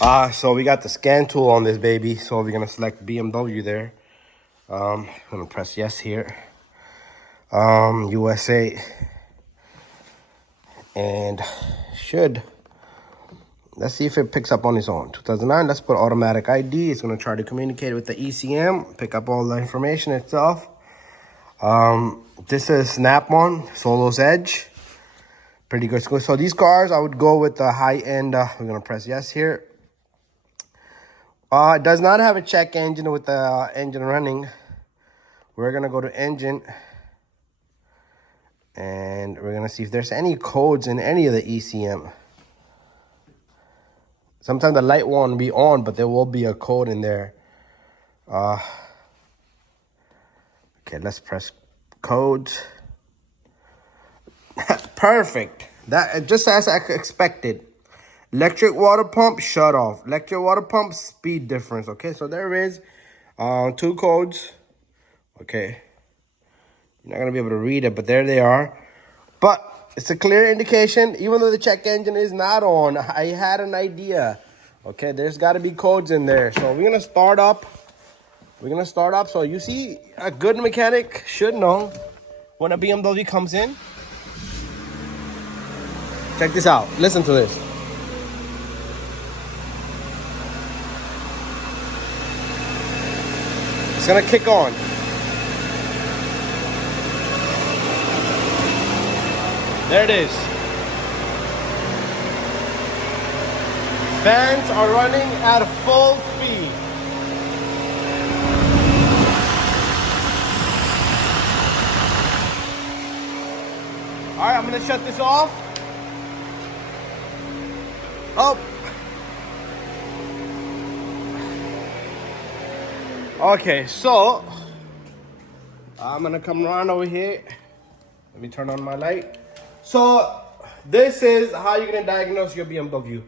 So we got the scan tool on this baby. So we're gonna select BMW there. I'm gonna press yes here. USA. And let's see if it picks up on its own. 2009, let's put automatic ID. It's gonna try to communicate with the ECM, pick up all the information itself. This is Snap-on, Solo's Edge. Pretty good. So these cars, I would go with the high end. We're gonna press yes here. It does not have a check engine with the engine running. We're gonna go to engine. And we're gonna see if there's any codes in any of the ECM. Sometimes the light won't be on, but there will be a code in there. Okay, let's press codes. Perfect. That just as I expected. Electric water pump shut off. Electric water pump speed difference. Okay, so there is 2 codes. Okay. You're not going to be able to read it, but there they are. But it's a clear indication, even though the check engine is not on, I had an idea. Okay, there's got to be codes in there. So we're going to start up. So you see, a good mechanic should know when a BMW comes in. Check this out. Listen to this. It's going to kick on. There it is. Fans are running at full speed. All right, I'm gonna shut this off. Oh. Okay, so I'm gonna come around over here. Let me turn on my light. So this is how you're gonna diagnose your BMW.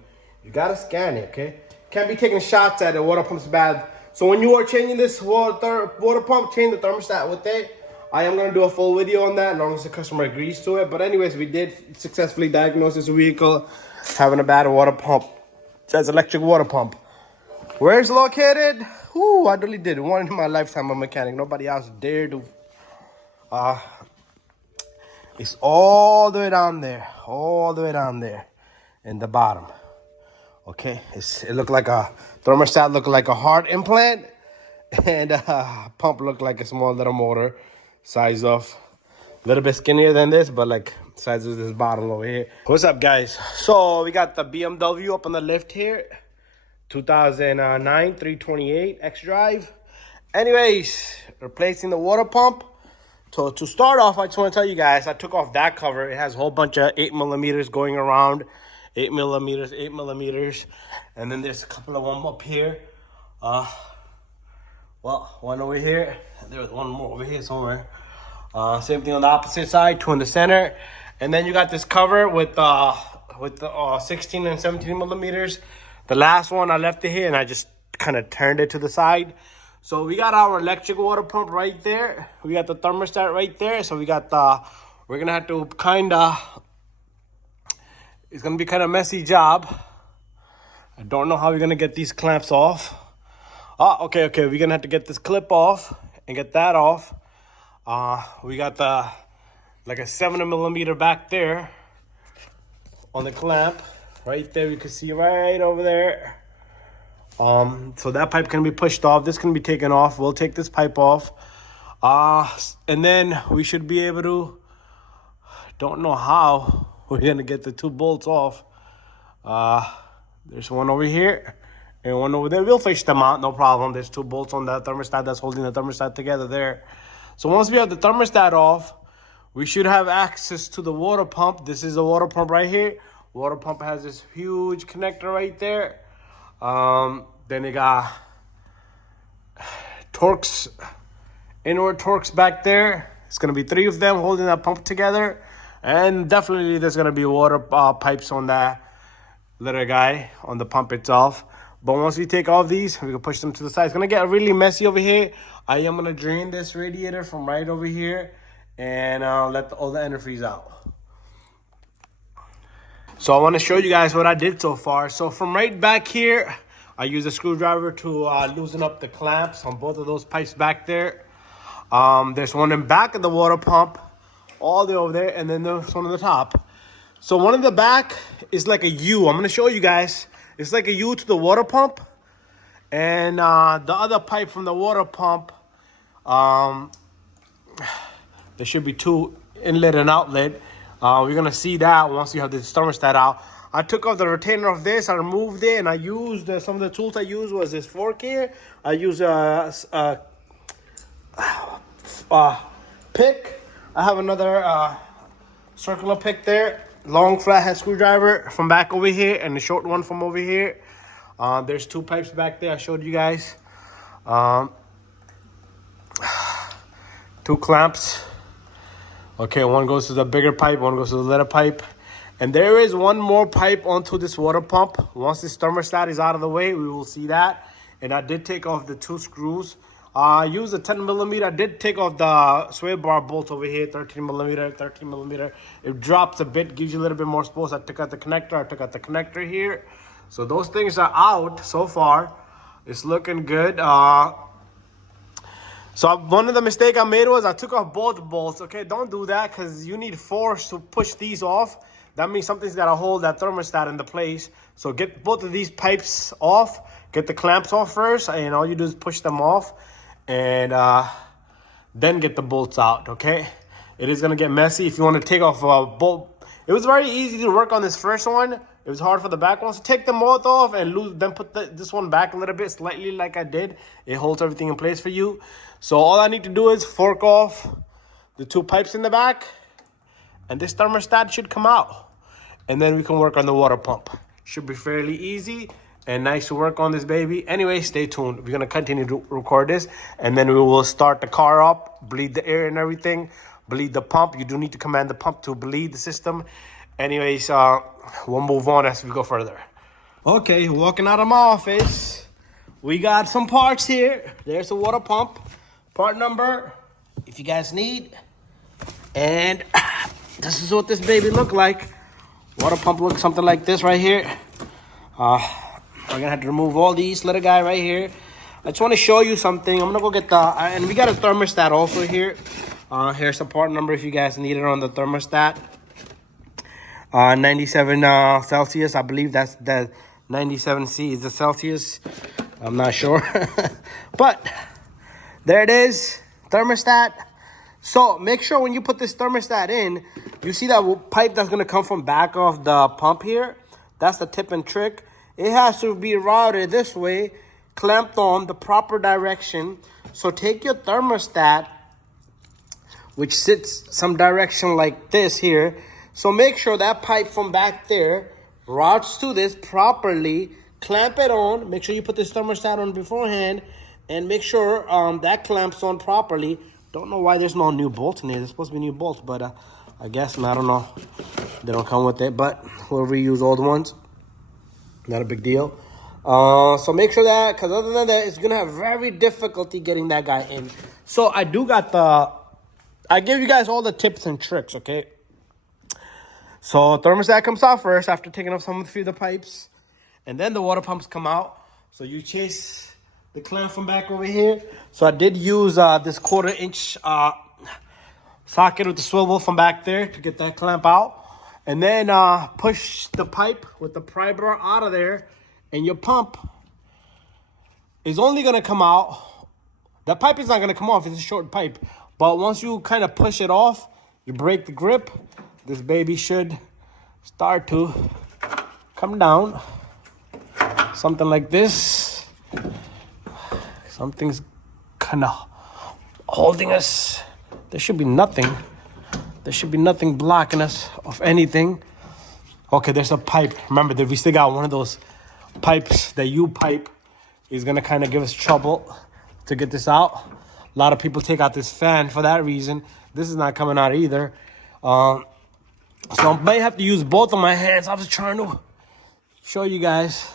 You gotta scan it, okay? Can't be taking shots at it. Water pump's bad. So when you are changing this water pump, change the thermostat with it. I am gonna do a full video on that as long as the customer agrees to it. But anyways, we did successfully diagnose this vehicle having a bad water pump. It says electric water pump. Where it's located? Ooh, I really did. One in my lifetime, a mechanic. Nobody else dared to. It's all the way down there, in the bottom. Okay, it looked like a thermostat, looked like a hard implant, and pump looked like a small little motor, size of a little bit skinnier than this, but like size of this bottle over here. What's up, guys? So we got the BMW up on the lift here, 2009 328 X-Drive. Anyways, replacing the water pump. So to start off, I just want to tell you guys, I took off that cover. It has a whole bunch of 8mm going around. 8mm. And then there's a couple of them up here. Well, one over here. There was one more over here somewhere. Same thing on the opposite side, 2 in the center. And then you got this cover with the 16 and 17mm. The last one, I left it here and I just kind of turned it to the side. So we got our electric water pump right there. We got the thermostat right there. So we got we're gonna have to it's gonna be kind of messy job. I don't know how we're gonna get these clamps off. Okay. We're gonna have to get this clip off and get that off. We got like a 7mm back there on the clamp. Right there, you can see right over there. So that pipe can be pushed off. This can be taken off. We'll take this pipe off. And then we should be able to, don't know how we're going to get the 2 bolts off. There's one over here and one over there. We'll fish them out, no problem. There's 2 bolts on that thermostat that's holding the thermostat together there. So once we have the thermostat off, we should have access to the water pump. This is a water pump right here. Water pump has this huge connector right there. Then they got Torx, inward Torx back there. It's going to be 3 of them holding that pump together. And definitely there's going to be water pipes on that little guy on the pump itself. But once we take all these, we can push them to the side. It's going to get really messy over here. I am going to drain this radiator from right over here and let all the antifreeze out. So I want to show you guys what I did so far. So from right back here, I use a screwdriver to loosen up the clamps on both of those pipes back there. There's one in back of the water pump, all the way over there, and then there's one on the top. So one in the back is like a U. I'm gonna show you guys. It's like a U to the water pump, and the other pipe from the water pump, there should be two inlet and outlet. We're gonna see that once you have the thermostat out. I took off the retainer of this, I removed it, and I used some of the tools I used was this fork here. I used a pick. I have another circular pick there, long flathead screwdriver from back over here, and the short one from over here. There's two pipes back there I showed you guys. Two clamps. Okay, one goes to the bigger pipe, one goes to the little pipe. And there is one more pipe onto this water pump. Once this thermostat is out of the way, we will see that. And I did take off the two screws. I used a 10 millimeter. I did take off the sway bar bolts over here, 13 millimeter. It drops a bit, gives you a little bit more space. I took out the connector. I took out the connector here. So those things are out so far. It's looking good. So one of the mistakes I made was I took off both bolts. Okay, don't do that because you need force to push these off. That means something's got to hold that thermostat into place. So get both of these pipes off. Get the clamps off first. And all you do is push them off. And then get the bolts out, okay? It is going to get messy if you want to take off a bolt. It was very easy to work on this first one. It was hard for the back one. So take them both off and then put this one back a little bit, slightly like I did. It holds everything in place for you. So all I need to do is fork off the two pipes in the back. And this thermostat should come out. And then we can work on the water pump. Should be fairly easy and nice to work on this baby. Anyway, stay tuned. We're going to continue to record this. And then we will start the car up, bleed the air and everything, bleed the pump. You do need to command the pump to bleed the system. Anyways, we'll move on as we go further. Okay, walking out of my office. We got some parts here. There's the water pump. Part number, if you guys need. And this is what this baby look like. Water pump looks something like this right here. I'm gonna have to remove all these little guy right here. I just want to show you something. I'm gonna go get the and we got a thermostat also here. Here's the part number if you guys need it on the thermostat. 97 Celsius. I believe that's the 97C is the Celsius. I'm not sure, but there it is, thermostat. So make sure when you put this thermostat in, you see that pipe that's gonna come from back of the pump here. That's the tip and trick. It has to be routed this way, clamped on the proper direction. So take your thermostat, which sits some direction like this here. So make sure that pipe from back there routes to this properly. Clamp it on. Make sure you put this thermostat on beforehand. And make sure that clamps on properly. Don't know why there's no new bolts in here. There's supposed to be new bolts, but I guess, I don't know. They don't come with it, but we'll reuse old ones. Not a big deal. So make sure that, because other than that, it's going to have very difficulty getting that guy in. So I do got I give you guys all the tips and tricks, okay? So thermostat comes out first after taking off some of the pipes. And then the water pumps come out. So you chase the clamp from back over here. So I did use this 1/4 inch socket with the swivel from back there to get that clamp out. And then push the pipe with the pry bar out of there. And your pump is only going to come out. The pipe is not going to come off. It's a short pipe. But once you kind of push it off, you break the grip. This baby should start to come down. Something like this. Something's kind of holding us. There should be nothing. There should be nothing blocking us of anything. Okay, there's a pipe. Remember that we still got one of those pipes. The U pipe is going to kind of give us trouble to get this out. A lot of people take out this fan for that reason. This is not coming out either. So I may have to use both of my hands. I was trying to show you guys.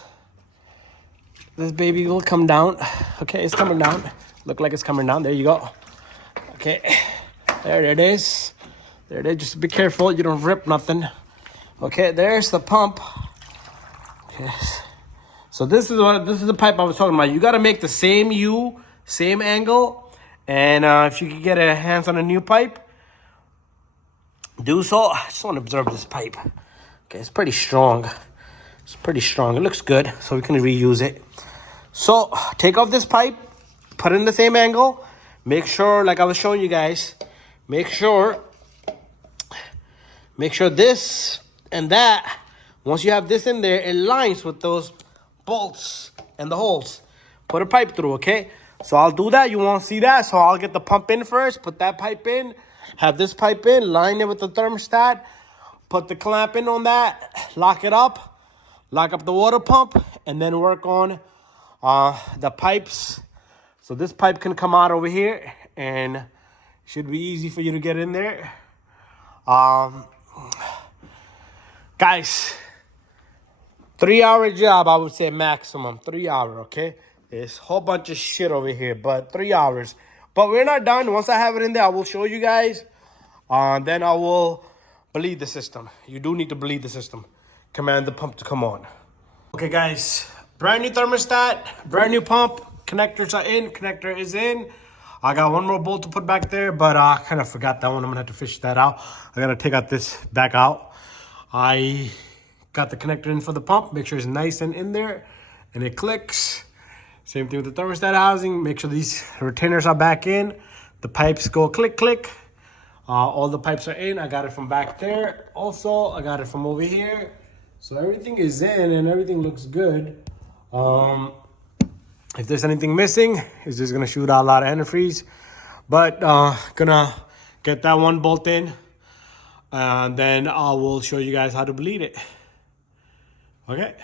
This baby will come down. Okay, it's coming down. Look like it's coming down. There you go. Okay, there it is. There it is. Just be careful. You don't rip nothing. Okay, there's the pump. Okay. So this is the pipe I was talking about. You got to make the same U, same angle, and if you can get a hands on a new pipe, do so. I just want to observe this pipe. Okay, it's pretty strong. It's pretty strong. It looks good, so we can reuse it. So take off this pipe, put it in the same angle. Make sure, like I was showing you guys, make sure this and that, once you have this in there, it lines with those bolts and the holes. Put a pipe through, okay? So I'll do that. You won't see that. So I'll get the pump in first, put that pipe in, have this pipe in, line it with the thermostat, put the clamp in on that, lock it up, lock up the water pump, and then work on the pipes. So this pipe can come out over here, and it should be easy for you to get in there. Guys, 3 hour job, I would say maximum 3 hour, okay? There's a whole bunch of shit over here, but 3 hours. But we're not done. Once I have it in there, I will show you guys. Then I will bleed the system. You do need to bleed the system. Command the pump to come on. Okay, guys, brand new thermostat, brand new pump. Connectors are in, connector is in. I got one more bolt to put back there, but I kind of forgot that one. I'm gonna have to fish that out. I gotta take out this back out. I got the connector in for the pump. Make sure it's nice and in there, and it clicks. Same thing with the thermostat housing. Make sure these retainers are back in. The pipes go click, click. All the pipes are in. I got it from back there. Also, I got it from over here. So everything is in and everything looks good. If there's anything missing, it's just gonna shoot out a lot of antifreeze. But gonna get that one bolt in, and then I will show you guys how to bleed it. Okay,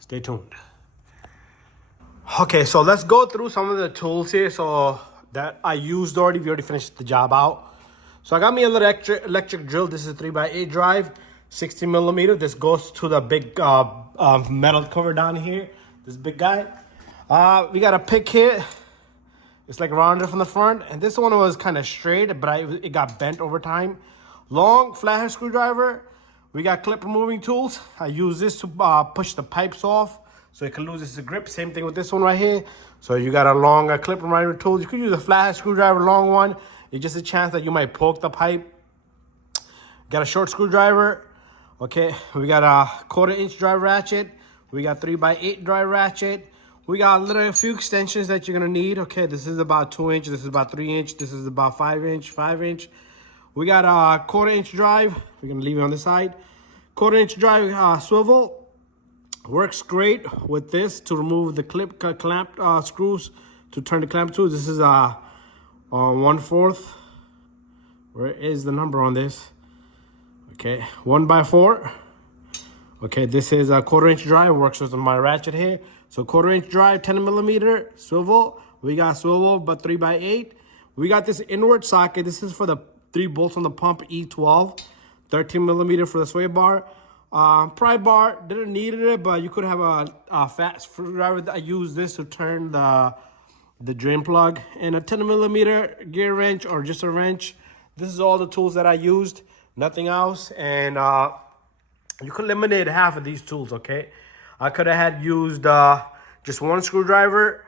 stay tuned. Okay, so let's go through some of the tools here. So that I used already. We already finished the job out. So I got me a little electric drill. This is a 3x8 drive, 60 millimeter. This goes to the big metal cover down here. This big guy. We got a pick here. It's like rounded from the front, and this one was kind of straight, but it got bent over time. Long flathead screwdriver. We got clip removing tools. I use this to push the pipes off so it can lose its grip. Same thing with this one right here. So you got a long clip removing tool. You could use a flathead screwdriver, long one. It's just a chance that you might poke the pipe. Got a short screwdriver. Okay, we got a 1/4 inch drive ratchet. We got 3x8 drive ratchet. We got a few extensions that you're gonna need. Okay, this is about 2 inch. This is about 3 inch. This is about 5 inch, 5 inch. We got a 1/4 inch drive. We're gonna leave it on the side. 1/4 inch drive swivel. Works great with this to remove the clamp screws to turn the clamp to. This is 1/4. Where is the number on this? Okay, 1x4. Okay, this is a 1/4 inch drive. Works with my ratchet here. So 1/4 inch drive, 10 millimeter swivel. We got swivel, but 3x8. We got this inward socket. This is for the 3 bolts on the pump, E12. 13 millimeter for the sway bar. Pry bar, didn't need it, but you could have a fat screwdriver. I use this to turn the drain plug. And a 10 millimeter gear wrench or just a wrench. This is all the tools that I used, nothing else. And you could eliminate half of these tools, okay? I could have had used just one screwdriver,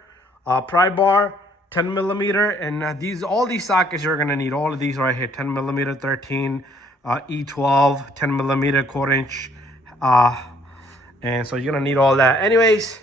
pry bar, 10 millimeter, and all these sockets you're gonna need. All of these right here, 10 millimeter, 13, E12, 10 millimeter, 1/4 inch, and so you're gonna need all that. Anyways,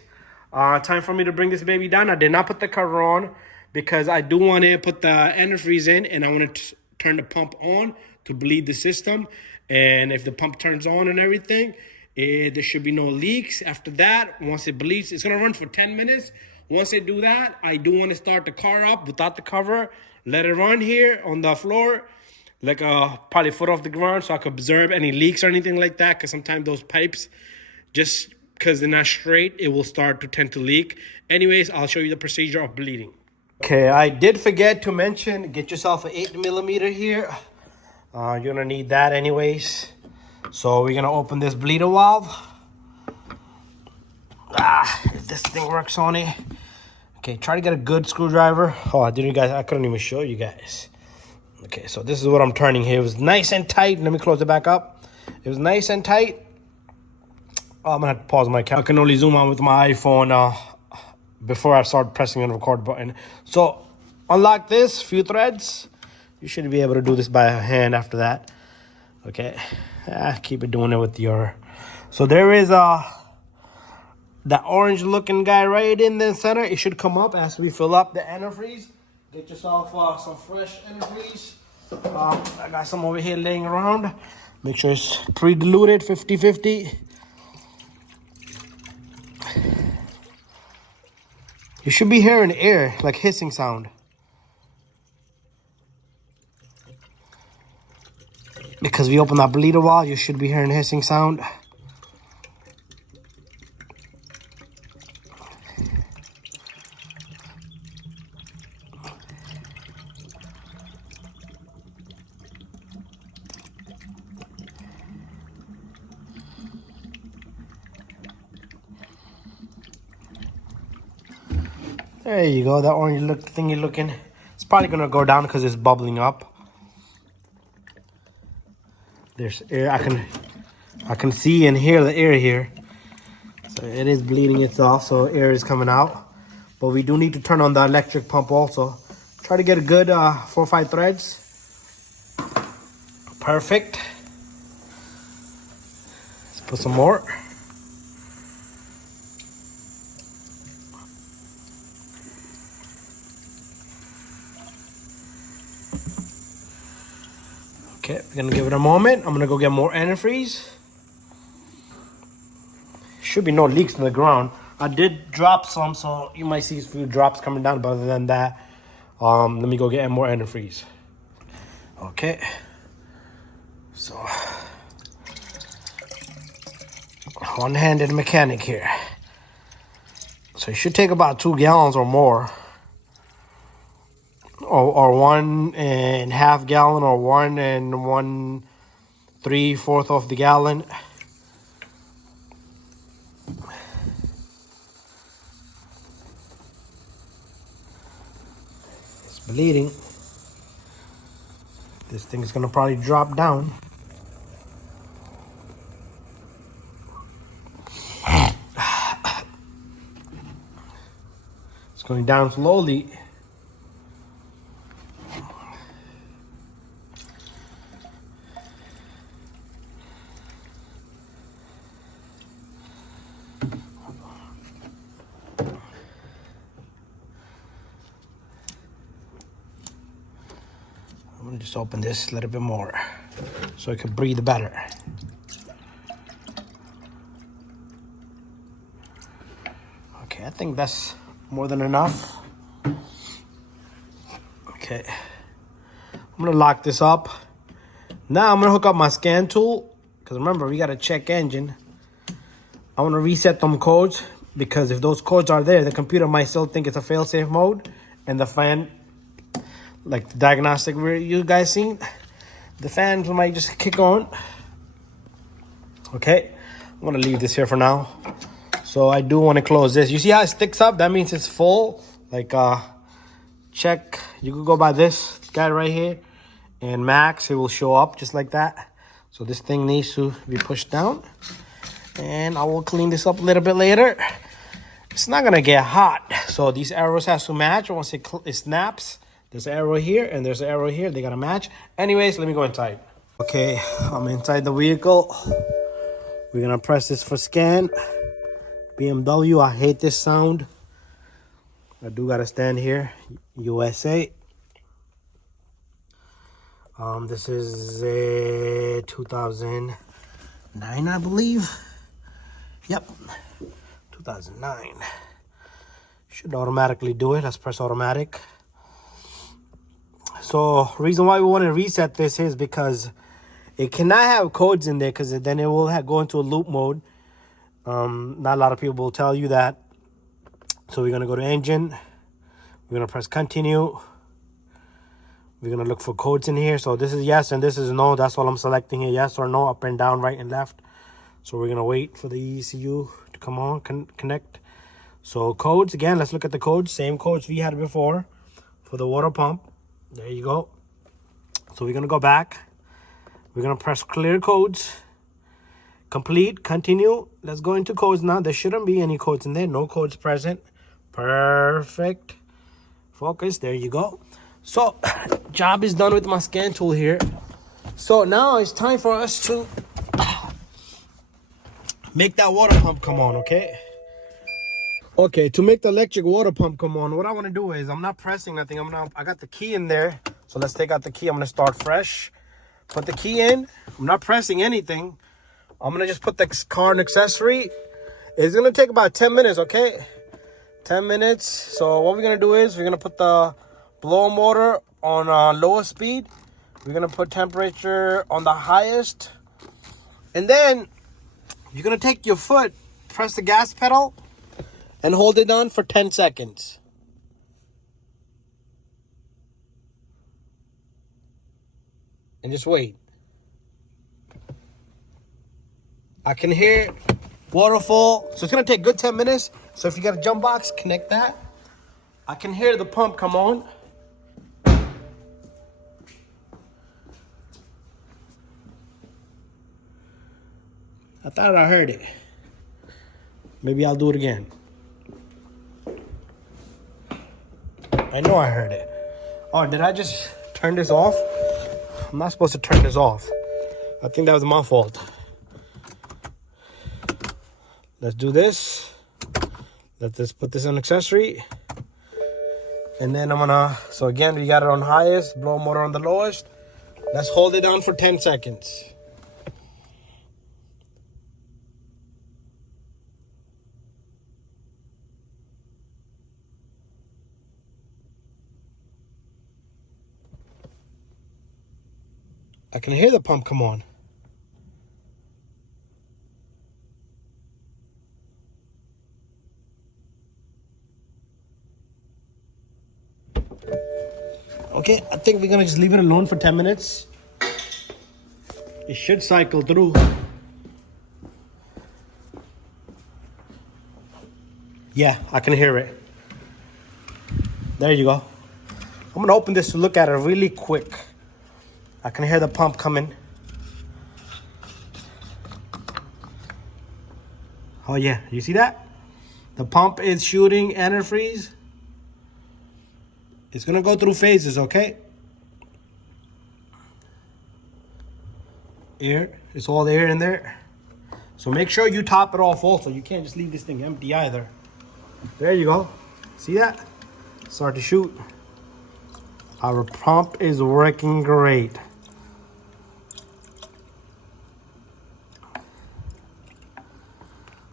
time for me to bring this baby down. I did not put the cover on because I do want to put the antifreeze in, and I want to turn the pump on to bleed the system. And if the pump turns on and everything, there should be no leaks. After that, once it bleeds, it's gonna run for 10 minutes. Once I do that, I do want to start the car up without the cover. Let it run here on the floor, like probably a foot off the ground, so I could observe any leaks or anything like that. Because sometimes those pipes, just because they're not straight, it will start to tend to leak. Anyways, I'll show you the procedure of bleeding. Okay, I did forget to mention, get yourself an 8 millimeter here. You're gonna need that anyways. So we're gonna open this bleeder valve. If this thing works on it. Okay, try to get a good screwdriver. Oh, I couldn't even show you guys. Okay, so this is what I'm turning here. It was nice and tight. Let me close it back up. It was nice and tight. I'm gonna have to pause my camera. I can only zoom on with my iPhone before I start pressing the record button. So unlock this, few threads. You should be able to do this by hand after that. Okay, keep it doing it with your. So there is that orange looking guy right in the center. It should come up as we fill up the antifreeze. Get yourself some fresh antifreeze. I got some over here laying around. Make sure it's pre-diluted, 50-50. You should be hearing air, like hissing sound. Because we opened that bleeder valve, you should be hearing hissing sound. There you go, that orange thing you're looking. It's probably gonna go down because it's bubbling up. There's air, I can see and hear the air here. So it is bleeding itself, so air is coming out. But we do need to turn on the electric pump also. Try to get a good 4 or 5 threads. Perfect. Let's put some more. Okay, we're gonna give it a moment. I'm gonna go get more antifreeze. Should be no leaks in the ground. I did drop some, so you might see a few drops coming down, but other than that, let me go get more antifreeze. Okay. So, one-handed mechanic here. So it should take about 2 gallons or more. Or 1.5 gallon, or 1 3/4 of the gallon. It's bleeding. This thing is gonna probably drop down. It's going down slowly. I'm gonna just open this a little bit more so it can breathe better. Okay, I think that's more than enough. Okay, I'm gonna lock this up. Now I'm gonna hook up my scan tool, because remember, we gotta check engine. I wanna reset them codes, because if those codes are there, the computer might still think it's a fail-safe mode, and the fan, like the diagnostic you guys seen, the fans might just kick on. Okay, I'm gonna leave this here for now. So I do want to close this. You see how it sticks up? That means it's full. Like check, you could go by this guy right here, and max, it will show up just like that. So this thing needs to be pushed down, and I will clean this up a little bit later. It's not gonna get hot, so these arrows has to match. Once it snaps, there's an arrow here and there's an arrow here. They gotta match. Anyways, let me go inside. Okay, I'm inside the vehicle. We're gonna press this for scan. BMW, I hate this sound. I do gotta stand here. USA. This is 2009, I believe. Yep, 2009. Should automatically do it. Let's press automatic. So reason why we want to reset this is because it cannot have codes in there, because then it will go into a loop mode. Not a lot of people will tell you that. So we're going to go to engine. We're going to press continue. We're going to look for codes in here. So this is yes and this is no. That's what I'm selecting here. Yes or no, up and down, right and left. So we're going to wait for the ECU to come on, connect. So codes, again, let's look at the codes. Same codes we had before for the water pump. There you go. So we're going to go back. We're going to press clear codes. Complete. Continue. Let's go into codes now. There shouldn't be any codes in there. No codes present. Perfect. Focus. There you go. So, job is done with my scan tool here. So now it's time for us to make that water pump come on, okay? Okay, to make the electric water pump come on, what I want to do is I'm not pressing nothing. I got the key in there. So let's take out the key. I'm going to start fresh. Put the key in. I'm not pressing anything. I'm going to just put the car and accessory. It's going to take about 10 minutes, okay? 10 minutes. So what we're going to do is we're going to put the blower motor on lower speed. We're going to put temperature on the highest. And then you're going to take your foot, press the gas pedal, and hold it down for 10 seconds. And just wait. I can hear waterfall. So it's going to take a good 10 minutes. So if you got a jump box, connect that. I can hear the pump come on. I thought I heard it. Maybe I'll do it again. I know I heard it. Oh, did I just turn this off? I'm not supposed to turn this off. I think that was my fault. Let's do this. Let's just put this on accessory. And then I'm gonna, so again, we got it on highest, blow motor on the lowest. Let's hold it down for 10 seconds. I can hear the pump come on. Okay, I think we're gonna just leave it alone for 10 minutes. It should cycle through. Yeah, I can hear it. There you go. I'm gonna open this to look at it really quick. I can hear the pump coming. Oh yeah, you see that? The pump is shooting antifreeze. It's gonna go through phases, okay? Air, it's all air in there. So make sure you top it off also. You can't just leave this thing empty either. There you go. See that? Start to shoot. Our pump is working great.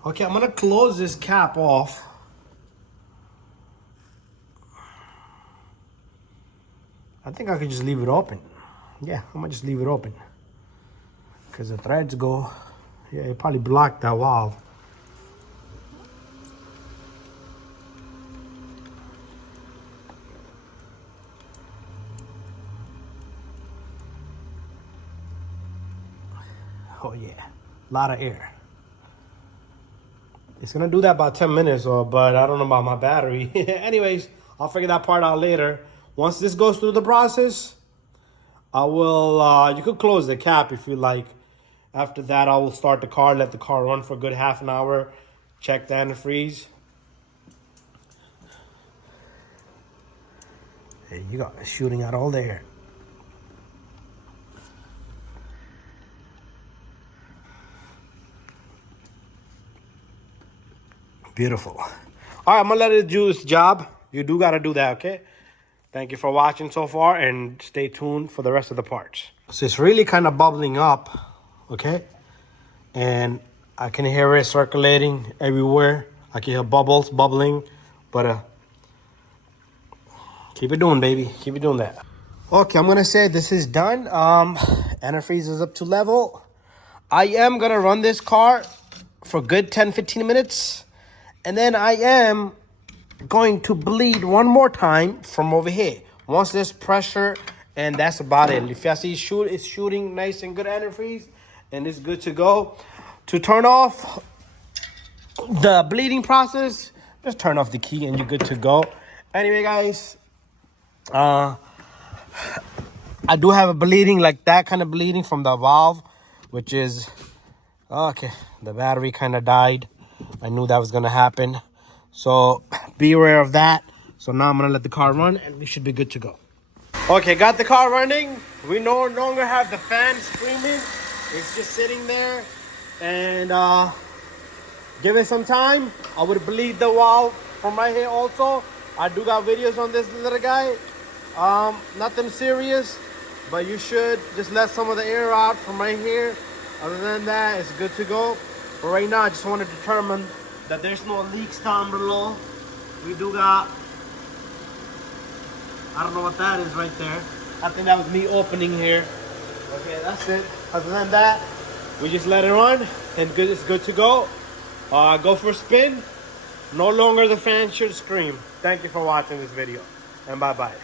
Okay, I'm gonna close this cap off. I think I could just leave it open. Yeah, I'm gonna just leave it open. Because the threads go, yeah, it probably blocked that valve. Oh yeah, a lot of air. It's gonna do that about 10 minutes, but I don't know about my battery. Anyways, I'll figure that part out later. Once this goes through the process, I will, you could close the cap if you like. After that, I will start the car, let the car run for a good half an hour, check the antifreeze. There you go, it's shooting out all the air. Beautiful. All right, I'm gonna let it do its job. You do gotta do that, okay? Thank you for watching so far, and stay tuned for the rest of the parts. So it's really kind of bubbling up, okay? And I can hear it circulating everywhere. I can hear bubbles bubbling, but keep it doing, baby. Keep it doing that. Okay, I'm gonna say this is done. Antifreeze is up to level. I am gonna run this car for a good 10-15 minutes. And then I am going to bleed one more time from over here. Once there's pressure, and that's about it. If I see it's shooting nice and good antifreeze, and it's good to go. To turn off the bleeding process, just turn off the key and you're good to go. Anyway, guys, I do have a bleeding, like that kind of bleeding from the valve, which is Okay, the battery kind of died. I knew that was gonna happen. So be aware of that. So now I'm gonna let the car run and we should be good to go. Okay, got the car running. We no longer have the fan screaming. It's just sitting there. And give it some time. I would bleed the valve from right here also. I do got videos on this little guy. Nothing serious, but you should just let some of the air out from right here. Other than that, it's good to go. But right now, I just want to determine that there's no leaks down below. We do got, I don't know what that is right there. I think that was me opening here. Okay, that's it. Other than that, we just let it run and it's good to go. Go for a spin. No longer the fan should scream. Thank you for watching this video and bye-bye.